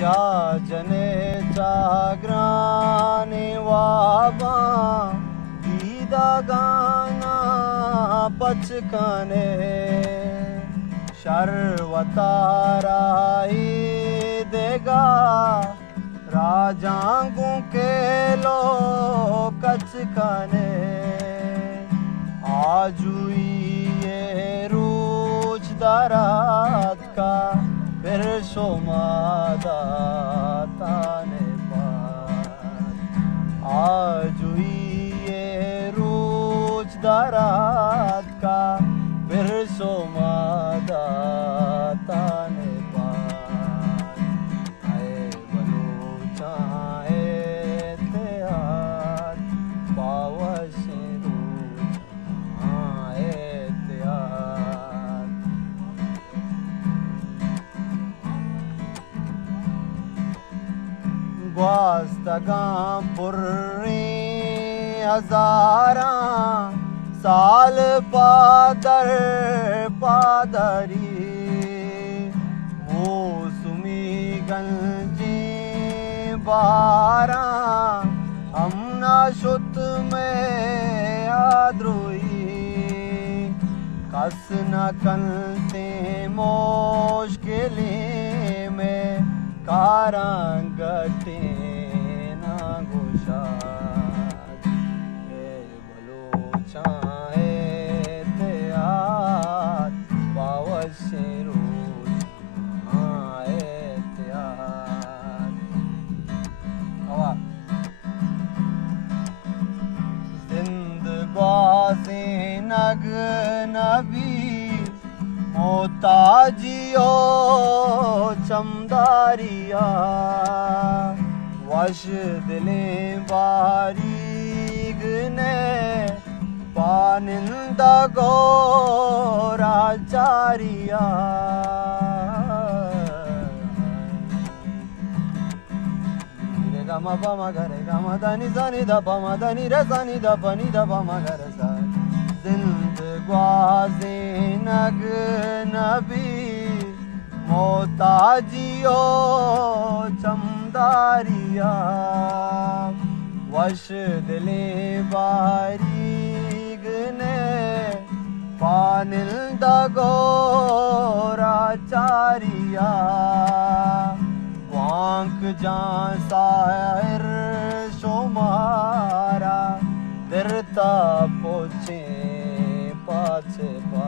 जाजने जागराने वाबा दीदा गाना पचकाने शर्वताराही देगा राजांगों के लो कचकाने आजुई ये रूच दरात का फिर सोमादा ताने पार आजुई ये रूच दरात का फिर सोमादा ताने पार आए बलूचा ते यार पावस रूच आए ते यार ग्वास्तगां पुर्री हजारा साल पादर पादरी मौसमी गंजी बारा हमना शुत में आद्रोई कस न कलते मुश्किलें में कारांगटे ना गोशाद ए बलोचा ते यार पावस रोज ते यार हवा जिंदगाज़े नग नबी मोताजियो चमदारिया वश दिले बारीग ने पानिंदा गोरा चारिया रे गमा पमा गरे गमा दानी जानी दा पमा दानी रे जानी दा पनी दा पमा गरे सा जिंदगाज़े नग नबी मोताजियो चमदारिया वश दिले बारीग ने पानिल दगोरा चारिया वांक जान साहिर शुमारा दिरता पोचे पाछे पा